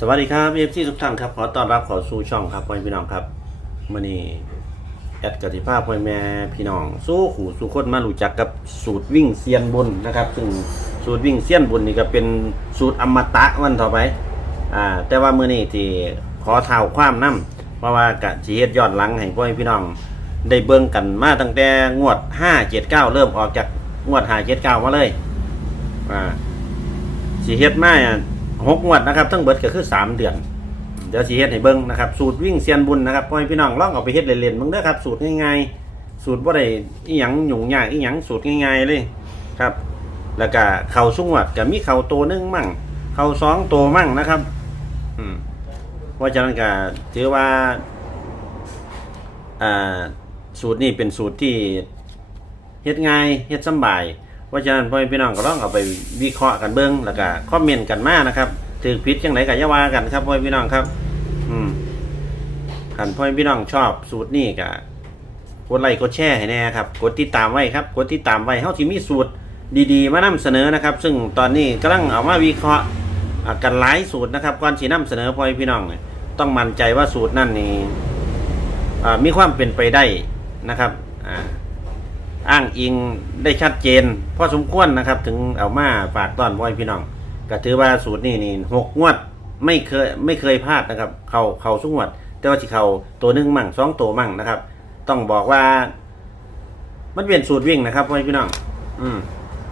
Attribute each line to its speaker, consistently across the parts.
Speaker 1: สวัสดีครับเอฟซีทุกท่านครับขอต้อนรับเข้าสู่ช่องครับพ่อแม่พี่น้องครับมื่อนี้แอดกติภาพพ่อแม่พี่น้อง สู้ขู่สู้คนมารู้จักกับสูตรวิ่งเซียนบนนะครับ ซึ่งสูตรวิ่งเซียนบนนี่ก็เป็นสูตรอมตะวันต่อไปอ่าแต่ว่ามื่อนี้ที่ขอเท้าความน้ำเพราะว่ากะจีเฮ็ดยอดหลังให้พ่อแม่พี่น้อง ได้เบิ่งกันมาตั้งแต่งวด 579 เริ่มออกจากงวด 579 มาเลยอ่าสีเฮ็ดมาอะ หกงวดนะครับทั้งเบิดก็คือสามเดือน เดี๋ยวสีเฮ็ดให้เบิ่งนะครับ สูตรวิ่งเซียนบุญนะครับพ่อพี่น้องลองเอาไปเฮ็ดเล่นๆเบิ่งเด้อครับสูตรง่ายๆสูตรบ่ได้อีหยังหยุ่งยากอีหยังสูตรง่ายๆเลยครับ แล้วก็เข่าสุงวัดก็มีเข่าตัวนึงมั่ง เข่าสองตัวมั่งนะครับ อืมเพราะฉะนั้นก็ถือว่าอ่าสูตรนี้เป็นสูตรที่เฮ็ดง่ายเฮ็ดสบาย ราะฉะนั้นพ่อแม่พี่น้องก็ลองเอาไปวิเคราะห์กันเบิ้งแล้วก็คอมเมนต์กันมานะครับถือผิดจังไหนก็อย่าวากันครับพ่อแม่พี่น้องครับ อืมคันพ่อแม่พี่น้องชอบสูตรนี้ก็กดไลค์กดแชร์ให้แน่ครับกดติดตามไว้ครับกดติดตามไว้เฮาสิมีสูตรดีๆ มานำเสนอนะครับ ซึ่งตอนนี้กำลังเอามาวิเคราะห์กันหลายสูตรนะครับก่อนสินำเสนอพ่อพี่น้องต้องมั่นใจว่าสูตรนั่นนี่มีความเป็นไปได้นะครับอ่า อ้างอิงได้ชัดเจนพอสมควรนะครับ ถึงเอามาฝากต้อนพ่อยพี่น้องก็ถือว่าสูตรนี้นี่หกงวดไม่เคยไม่เคยพลาดนะครับ เขาเขาสุงวด แต่ว่าที่เขาตัวหนึงมั่งสองตัวมั่งนะครับ ต้องบอกว่า มันเป็นสูตรวิ่งนะครับพ่อพี่น้อง อืม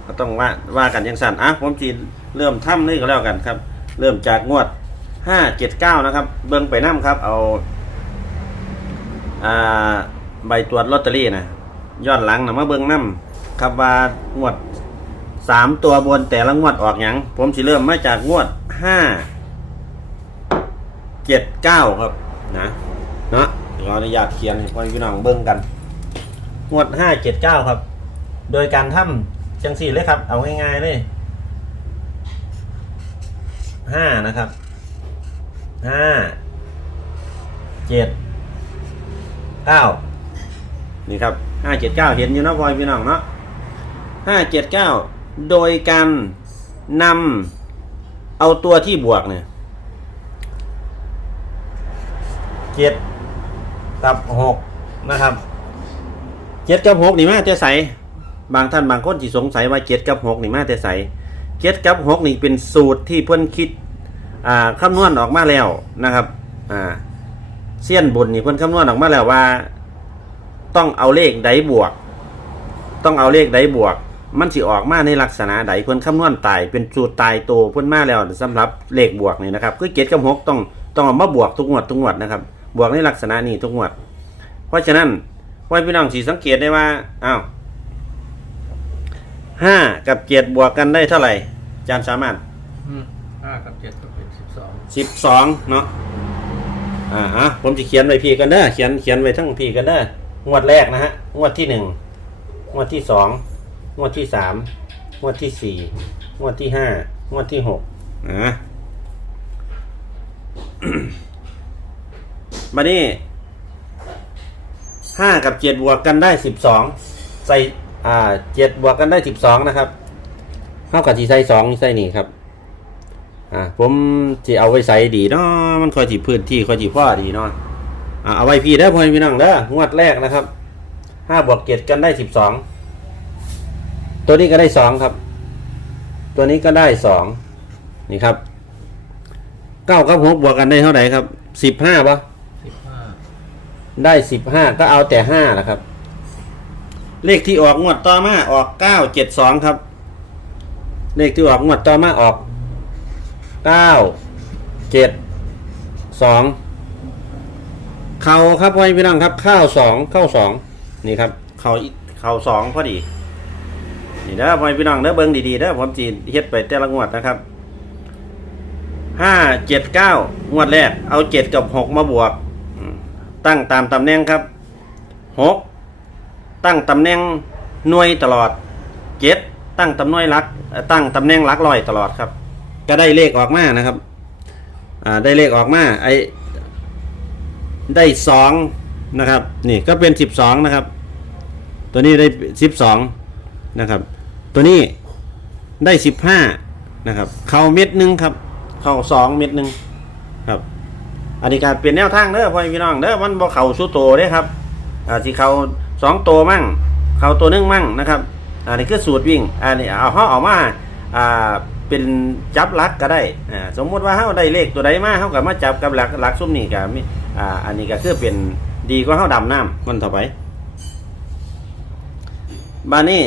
Speaker 1: ก็ต้องว่าว่ากันยังสั่นอะผมจีเริ่มทำนี่ก็แล้วกันครับ เริ่มจากงวดห้าเจ็ดเก้านะครับ เบิ้งไปน้ำครับ เอาอ่าใบตรวจลอตเตอรี่นะ ยอนหลังนะมาเบิ่งน้ำครับว่างวดสามตัวบนแต่ละงวดออกหยังผมสิเริ่มมาจากงวดห้าเจ็ดเก้าครับนะเนาะเดี๋ยวขอนุญาตเขียนให้พี่น้องเบิ่งกัน งวดห้าเจ็ดเก้าครับ โดยการทำจังสี่เลยครับ เอาง่ายๆเลยห้านะครับห้าเจ็ดเก้านี่ครับ ห้าเจ็ดเก้าเห็นอยู่นะพลอยพี่น้องเนาะห้าเจ็ดเก้าโดยการนำเอาตัวที่บวกเนี่ยเจ็ดกับหกนะครับเจ็ดกับหกนี่มาจะใสบางท่านบางคนที่สงสัยว่าเจ็ดกับหกนี่มาจะใสเจ็ดกับหกนี่เป็นสูตรที่เพื่อนคิดอ่าคำนวณออกมาแล้วนะครับอ่าเสี้ยนบุญนี่เพื่อนคำนวณออกมาแล้วว่า ต้องเอาเลขใดบวก ต้องเอาเลขใดบวก มันสิออกมาในลักษณะใดเพิ่นคำนวณตายเป็นสูตรตายโตวเพิ่นมาแล้วสำหรับเลขบวกนี่นะครับคือเจ็ดกับหกต้องต้องเอามาบวกทุกงวดทุกงวดนะครับ บวกในลักษณะนี้ทุกงวด เพราะฉะนั้นพ่อพี่น้องสิสังเกตได้ว่าอ้าวห้ากับเจ็ดบวกกันได้เท่าไหร่อาจารย์สามารถ
Speaker 2: อืมห้ากับเจ็ดก็เป็นสิบสอง
Speaker 1: สิบสองเนาะอ่าฮะผมจะเขียนไว้พี่กันเด้อเขียนเขียนไว้ทั้งพี่กันเด้อ งวดแรกนะฮะ งวดที่หนึ่ง งวดที่สอง งวดที่สาม งวดที่สี่ งวดที่ห้า งวดที่หกอ่ามานี่ห้ากับเจ็ดบวกกันได้สิบสอง ใส่ อ่าเจ็ดบวกกันได้สิบสองนะครับ เท่ากับที่ใส่สองใส่นี่ครับ อ่า ผมจะเอาไว้ใส่ดีเนาะ มันคอยจีพื้นที่คอยจีพ่อดีเนาะ เอาไว้พี่ได้อพ่อพี่น้องเด้องวดแรกนะครับห้าบวกเจ็ดกันได้สิบสองตัวนี้ก็ได้สองครับ ตัวนี้ก็ได้สองนี่ครับเก้ากับหกบวกกันได้เท่าไหร่ครับสิบห้าปะ
Speaker 2: สิบห้า
Speaker 1: ได้สิบห้าก็เอาแต่ห้านะครับ เลขที่ออกงวดต่อมาออกเก้าเจ็ดสองครับ เลขที่ออกงวดต่อมาออกเก้าเจ็ดสอง เข่าครับพ่อพี่น้องครับ ข้าวสองข้าวสองนี่ครับ เข่าอีเข่าสองพอดี นี่นะพ่อพี่น้องเด้อเบิ้งดีๆเด้อผมจีนเฮ็ดไปแต่ละงวดนะครับห้าเจ็ดเก้างวดแรก เอาเจ็ดกับหกมาบวก ตั้งตามตำแหน่งครับหกตั้งตำแหน่งหน่วยตลอดเจ็ดตั้งตำแหน่งหลัก ตั้งตำแหน่งลักร้อยตลอดครับ ก็ได้เลขออกมานะครับ อ่าได้เลขออกมาไอ ได้สองนะครับ นี่ก็เป็นสิบสองนะครับ ตัวนี้ได้สิบสองนะครับ ตัวนี้ได้สิบห้านะครับ เข้าเม็ดหนึ่งครับ เข้าสองเม็ดหนึ่งครับ อันนี้การเปลี่ยนแนวทางเด้อพ่อพี่น้องเด้อมันบ่เข้าสู่โตเด้ครับอ่าสิเข้าสองตัวมั่ง เข้าตัวหนึงมั่งนะครับอันนี้คือสูตรวิ่งอันนี้เอาเฮาเอามาอ่า เป็นจับหลักก็ได้อ่าสมมุติว่าเฮาได้เลขตัวใดมาเฮาก็มาจับกับหลักหลักซุ่มนี่ก็มีอ่าอันนี้ก็คือเป็นดีกว่าเฮาดำน้ำมันต่อไปบานี้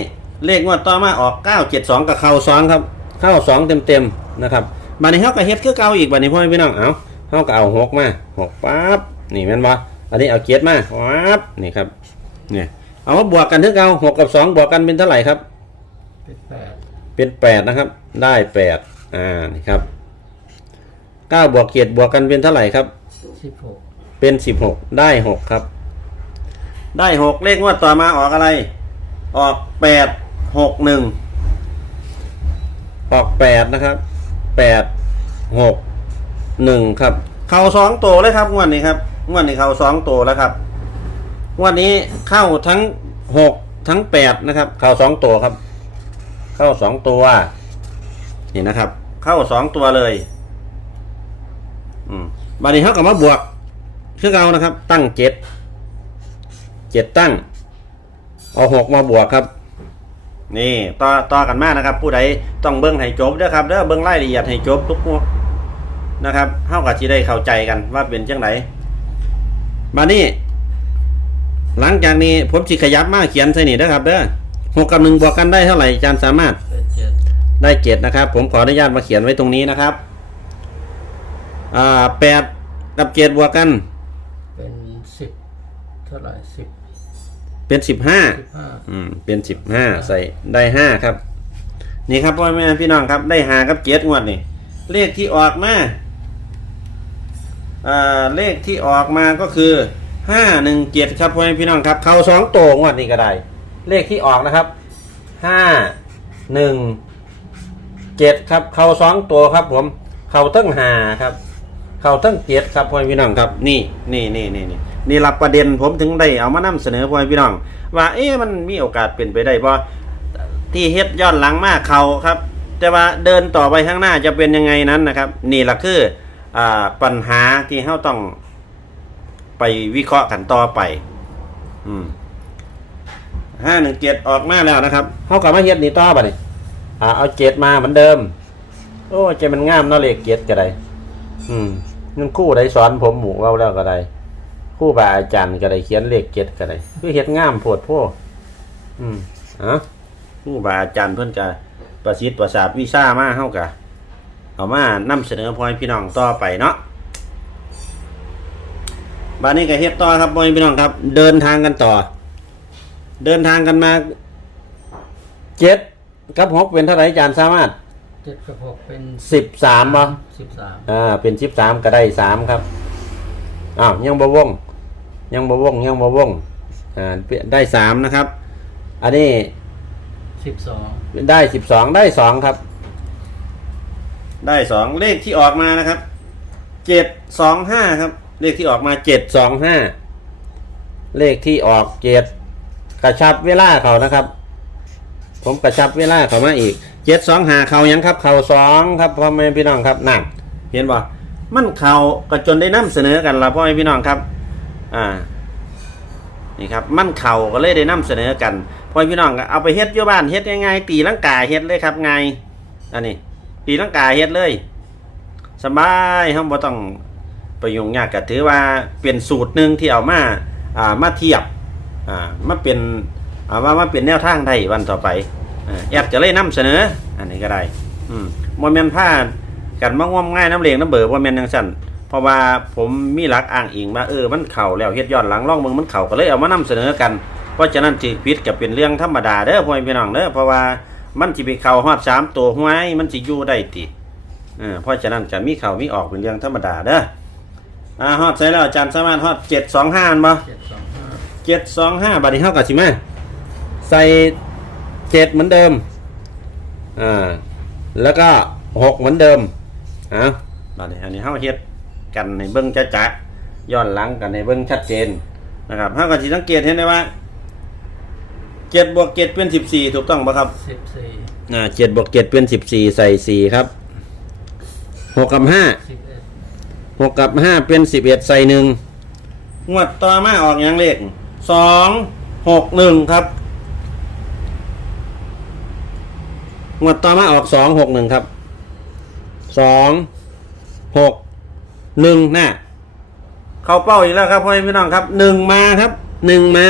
Speaker 1: เลขงวดต่อมาออก 972 กับเข้า2ครับ เข้า2เต็มๆนะครับบานี้เฮาก็เฮ็ดคือเก่าอีกบานี้พ่อพี่น้องเอาเฮาก็เอาหกมาหกปั๊บนี่แม่นบ่อันนี้เอาเกียรติมาปั๊บนี่ครับเนี่ยเอามาบวกกันถึงเก่าหกกับสองบวกกันเป็นเท่าไหร่ครับ
Speaker 2: เป็นแปด
Speaker 1: เป็นแปดนะครับ ได้แปดอ่านี่ครับเก้าบวกเกียรติบวกกันเป็นเท่าไหร่ครับ
Speaker 2: สิบหก
Speaker 1: เป็นสิบหกได้หกครับ ได้หกเลขงวดต่อมาออกอะไร ออกแปดหกหนึ่งออกแปดนะครับแปดหกหนึ่งครับ เข้าสองตัวเลยครับงวดนี้ครับงวดนี้เข้าสองตัวแล้วครับงวดนี้เข้าทั้งหกทั้งแปดนะครับ เข้าสองตัวครับ เข้าสองตัว นี่นะครับ เข้าสองตัวเลย อืมบัดนี้เขาก็มาบวกคือเรานะครับ ตั้งเจ็ดเจ็ดตั้ง เอาหกมาบวกครับ นี่ต่อต่อกันมากนะครับ ผู้ใดต้องเบิ้งให้จบเด้อครับเด้อเบิ้งรายละเอียดให้จบทุกงวดนะครับเฮากับที่ได้เข้าใจกันว่าเป็นจังไดมานี่หลังจากนี้ผมสิขยับมาเขียนใส่นี่เด้อครับเด้อ หกกับหนึ่งบวกกันได้เท่าไหร่อาจารย์สามารถ
Speaker 2: เป็นเจ็ด
Speaker 1: ได้เจ็ดนะครับ ผมขออนุญาตมาเขียนไว้ตรงนี้นะครับอ่าแปดกับเจ็ดบวกกัน
Speaker 2: เป็นสิบเท่าไหร่สิบ
Speaker 1: เป็นสิบห้า
Speaker 2: สิบห้า
Speaker 1: อืมเป็นสิบห้าใส่ได้ห้าครับ นี่ครับพ่อแม่พี่น้องครับ ได้หากับเจ็ดงวดนี่เลขที่ออกมาอ่าเลขที่ออกมาก็คือห้าหนึ่งเจ็ดครับพ่อแม่พี่น้องครับ เข้าสองตัวงวดนี้ก็ได้ เลขที่ออกนะครับห้าหนึ่งเจ็ดครับ เข้าสองตัวครับ ผม เข้าตั้งหาครับ เข้าตั้งเจ็ดครับพ่อพี่น้องครับ นี่นี่นี่นี่นี่นี่รับประเด็นผมถึงได้เอามานำเสนอพ่อพี่น้อง ว่า เอ๊ะมันมีโอกาสเป็นไปได้บ่ที่เฮ็ดย้อนหลังมากเขาครับ แต่ว่าเดินต่อไปข้างหน้าจะเป็นยังไงนั้นนะครับ นี่แหละคืออปัญหาที่เราต้องไปวิเคราะห์กันต่อไป อืม ห้าหนึ่งเจ็ดออกมาแล้วนะครับเขากลับมาเฮ็ดนี่ต่อบ่นี่อ่าเอาเจ็ดมาเหมือนเดิม โอ้เจมันงามเนาะเลขเจ็ดก็ได้อืมนั่นคู่ได้สอนผมหมูเว้าแล้วก็ได้คู่บาอาจารย์ก็ได้เขียนเลขเจ็ดก็ได้คือเฮ็ดงามโพดโพอืมอะคู่บาอาจารย์เพิ่อนจะประสิทธิ์ประสาทวิชามาเฮากะเอามานำเสนอพ่อให้พี่น้องต่อไปเนาะบัดนี้ก็เฮ็ดต่อครับพ่อให้พี่น้องครับ เดินทางกันต่อ เดินทางกันมาเจ็ดกับหกเป็นเท่าไหร่อาจารย์สามารถ
Speaker 2: เจ็ดกับหกเป็น
Speaker 1: สิบสามบ่
Speaker 2: สิบสาม
Speaker 1: อ่าเป็นสิบสามก็ได้สามครับอ้าวยังบวง ยังบวงยังบวงอ่าได้สามนะครับ อันนี้
Speaker 2: สิบสอง
Speaker 1: ได้สิบสองได้สองครับ ได้สองเลขที่ออกมานะครับเจ็ดสองห้าครับ เลขที่ออกมาเจ็ดสองห้าเลขที่ออกเจ็ด กระชับเวลาเขานะครับ ผมกระชับเวลาเขามาอีกเจ็ดสองหาเขายังครับเขาสองครับพ่อแม่พี่น้องครับนั่นเห็นบ่มันเขากระจนได้นํเสนอกันละพ่อแม่พี่น้องครับอ่านี่ครับมันเข่าก็เลยได้นํเสนอกันพ่อแม่พี่น้องก็เอาไปเฮ็ดอยู่บ้านเฮ็ดยังไงตีลังกาเฮ็ดเลยครับไงอันนี้ตีลังกาเฮ็ดเลยสบายเฮาบ่ต้องไปยุ่งยากก็ถือว่าเป็นสูตรหนึ่งที่เอามาอ่ามาเทียบ อ่ามาเป็นอ่าว่ามาเป็นแนวทางได้วันต่อไปแอดจะเลยนํเสนอ อันนี้ก็ได้ อืมบ่แม่นพากันมางมง่ายน้ำเหลงน้ำเบื่อบ่แมนจังซั่นเพราะว่าผมมีหลักอ้างอิงว่าเออมันเข้าแล้วเฮ็ดย้อนหลังล่องเบิ่งมันเข้าก็เลยเอามานํเสนอกัน เพราะฉะนั้นถือผิดก็เป็นเรื่องธรรมดาเด้อพ่อพี่น้องเด้อเพราะว่ามันสิไปเข้าฮอดสามตัวห้วยมันสิอยู่ได้ติเออเพราะฉะนั้นจะมีเข้ามีออกเป็นเรื่องธรรมดาเด้ออ่าฮอดใส่แล้วอาจารย์สามารถฮอด725อันบ่
Speaker 2: เจ็ดสองห้า
Speaker 1: เจ็ดสองห้าบาทนี้เท่ากับสิมาใส่เจ็ดเหมือนเดิมอ่าแล้วก็หกเหมือนเดิมอะบาทนี้อันนี้เท่าเฮ็ดกันในเบิ้งจะจะย้อนหลังกันในเบิ้งชัดเจนนะครับเท่ากับสิสังเกตเห็นได้ว่าเจ็ดบวกเจ็ดเป็นสิบสี่ถูกต้องปะครับ
Speaker 2: สิบสี่
Speaker 1: อ่าเจ็ดบวกเจ็ดเป็นสิบสี่ใส่สี่ครับหกกับห้า
Speaker 2: สิบเอ็ด
Speaker 1: หกกับห้าเป็นสิบเอ็ดใส่หนึ่งงวดต่อมาออกอย่างเลข สองหกหนึ่งครับงวดต่อมาออกสองหกหนึ่งครับสองหกหนึ่งน่ะเข้าเป้าอีกแล้วครับพ่อแม่พี่น้องครับหนึ่งมาครับหนึ่งมา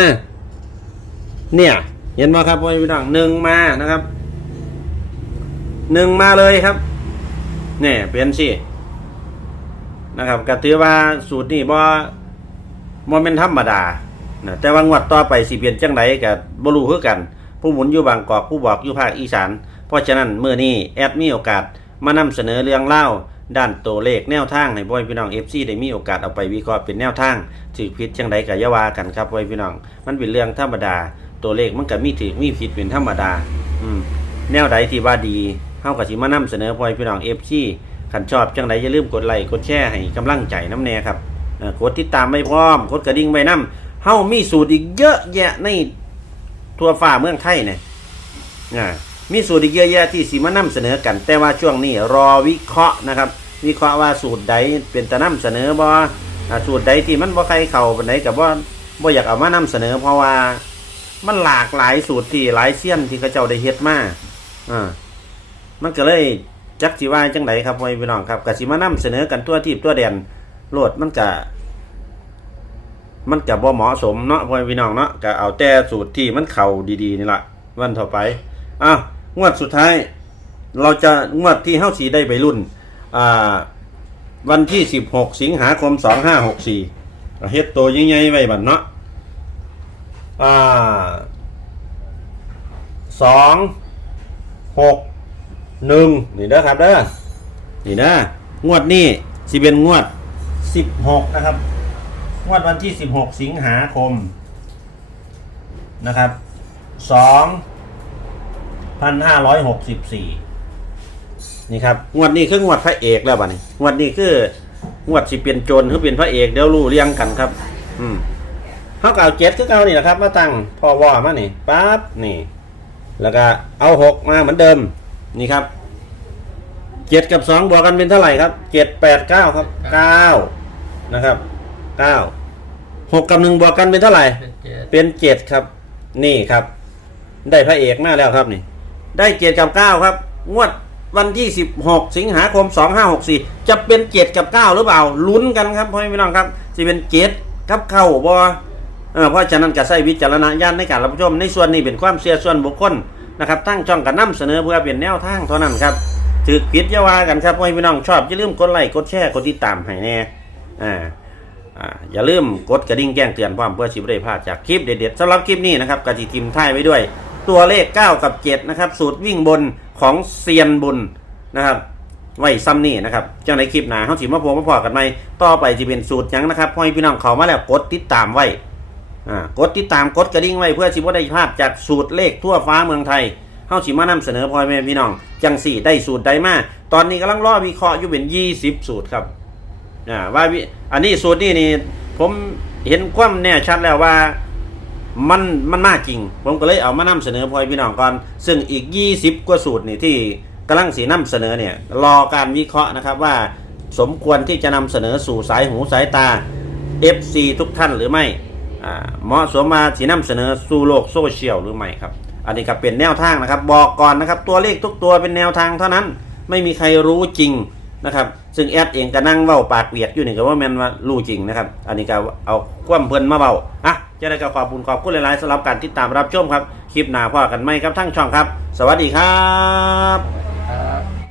Speaker 1: เนี่ย เห็นไหมครับพ่อแม่พี่น้องหนึ่งมานะครับหนึ่งมาเลยครับเนี่ยเป็นสินะครับก็ถือว่าสูตรนี้บ่บ่เป็นธรรมดา นะแต่ว่างวดต่อไปสิเปลี่ยนจังไดก็บ่รู้คือกัน ผู้หมุนอยู่บางกอกผู้บอกอยู่ภาคอีสาน เพราะฉะนั้นเมื้อนี้แอดมีโอกาสมานำเสนอเรื่องเล่าด้านตัวเลขแนวทางให้พ่อแม่พี่น้อง FC ได้มีโอกาสเอาไปวิเคราะห์เป็นแนวทางถือผิดจังไดก็อย่าว่ากันครับพ่อแม่พี่น้อง มันเป็นเรื่องธรรมดา ตัวเลขมันก็มีถือมีผิดเป็นธรรมดา อืมแนวใดที่ว่าดีเฮาก็สิมานำเสนอพ่อแม่พี่น้อง FC คันชอบจังไดอย่าลืมกดไลค์กดแชร์ให้กำลังใจน้ำแน่ครับกดติดตามไม่พร้อมกดกระดิ่งไว้นํ เฮามีสูตรอีกเยอะแยะในทั่วฟ้าเมืองไทยเนี่ยมีสูตรอีกเยอะแยะที่สิมานำเสนอกัน แต่ว่าช่วงนี้รอวิเคราะห์นะครับ วิเคราะห์ว่าสูตรใดเป็นตะนำเสนอบ่สูตรใดที่มันบ่ใครเข้าปานใดก็บ่บ่อยากเอามานำเสนอ เพราะว่ามันหลากหลายสูตรที่หลายเสี้ยนที่เขาเจ้าได้เฮ็ดมาอ่ามันก็เลยจักสิว่าจังไดครับพ่อพี่น้องครับกสิมานำเสนอกันตัวทีบตัวเด่นโลดมันก็ มันก็บ่เหมาะสมเนาะพ่อพี่น้องเนาะก็เอาแต่สูตรที่มันเข้าดีๆนี่แหละวันต่อไปอ้าวงวดสุดท้าย เราจะงวดที่เฮาสิได้ไปรุ่นอ่าวันที่ 16 สิงหาคม 2564ก็เฮ็ดตัวใหญ่ไว้บัดเนาะอ่าสองหกหนึ่งนี่เด้อครับเด้อนี่นะงวดนี้สิเป็นงวดสิบหกนะครับ งวดวันที่สิบหกสิงหาคมนะครับสองพันห้าร้อยหกสิบสี่นี่ครับ งวดนี้คืองวดพระเอกแล้วบ้านี้งวดนี้คืองวดสิเป็นโจรหรือเป็นพระเอกเดี๋ยวรู้เรียงกันครับ อืมเขาเก่าเจ็ดคือเก่านี่แหละครับ มาตั้งพอว่ามานี่ปั๊บนี่ แล้วก็เอาหกมาเหมือนเดิม นี่ครับเจ็ดกับสองบวกกันเป็นเท่าไหร่ครับเจ็ดแปดเก้าครับเก้านะครับ เก้าหกกับหนึ่งบวกกันเป็นเท่าไหร่
Speaker 2: เป็นเจ็ด
Speaker 1: เป็นเจ็ดครับ นี่ครับ ได้พระเอกมาแล้วครับนี่ ได้เจ็ดกับเก้าครับ งวดวันที่สิบหกสิงหาคมสองห้าหกสี่จะเป็นเจ็ดกับเก้าหรือเปล่าลุ้นกันครับพ่อแม่พี่น้องครับจะเป็นเจ็ดกับเข้าบ่เออเพราะฉะนั้นก็ใช้วิจารณญาณในการรับชมในส่วนนี้เป็นความเชื่อส่วนบุคคลนะครับตั้งช่องกันนํเสนอเพื่อเป็นแนวทางเท่านั้นครับถือผิดอย่าว่ากันครับพ่อแม่พี่น้องชอบอย่าลืมกดไลค์กดแชร์กดติดตามให้แน่อ่า อย่าลืมกดกระดิ่งแจ้งเตือนพร้อมเพื่อสิบได้พลาดจากคลิปเด็ดๆสำหรับคลิปนี้นะครับกติทิมท้ายไว้ด้วย ตัวเลข 9 กับ 7 นะครับ สูตรวิ่งบนของเซียนบุญนะครับไว้ซ้ำนี่นะครับเจ้าในคลิปหนาเขาสิมาพบมาพอกันไหมต่อไปจะเป็นสูตรยังนะครับพ่อพี่น้องเขามาแล้วกดติดตามไว้กดติดตามกดกระดิ่งไว้เพื่อสิบได้พลาดจากสูตรเลขทั่วฟ้าเมืองไทยเฮาสิมานำเสนอพ่อแม่พี่น้อง จังสี่ได้สูตรใดมา ตอนนี้กำลังรอวิเคราะห์อยู่เป็น 20 สูตรครับ อ่าว่าอันนี้สูตรนี่นี่ผมเห็นความแน่ชัดแล้วว่ามันมันน่าจริง ผมก็เลยเอามานำเสนอพอยพี่น้องก่อน ซึ่งอีก 20 กว่าสูตรนี่ที่กำลังสีนำเสนอเนี่ยรอการวิเคราะห์นะครับว่าสมควรที่จะนำเสนอสู่สายหูสายตา FC ทุกท่านหรือไม่อ่าเหมาะสมมาสีนำเสนอสู่โลกโซเชียลหรือไม่ครับ อันนี้ก็เป็นแนวทางนะครับ บอกก่อนนะครับ ตัวเลขทุกตัวเป็นแนวทางเท่านั้น ไม่มีใครรู้จริง นะครับ ซึ่งแอดเองก็นั่งเว้าปากเวียดอยู่นี่ก็ว่าแม่นว่ารู้จริงนะครับ อันนี้ก็เอาความเพลินมาเบาอะจะได้กับขอบคุณขอบคุณหลายๆสำหรับการติดตามรับชมครับ คลิปหน้าพอกันไหมครับทั้งช่องครับ สวัสดีครับ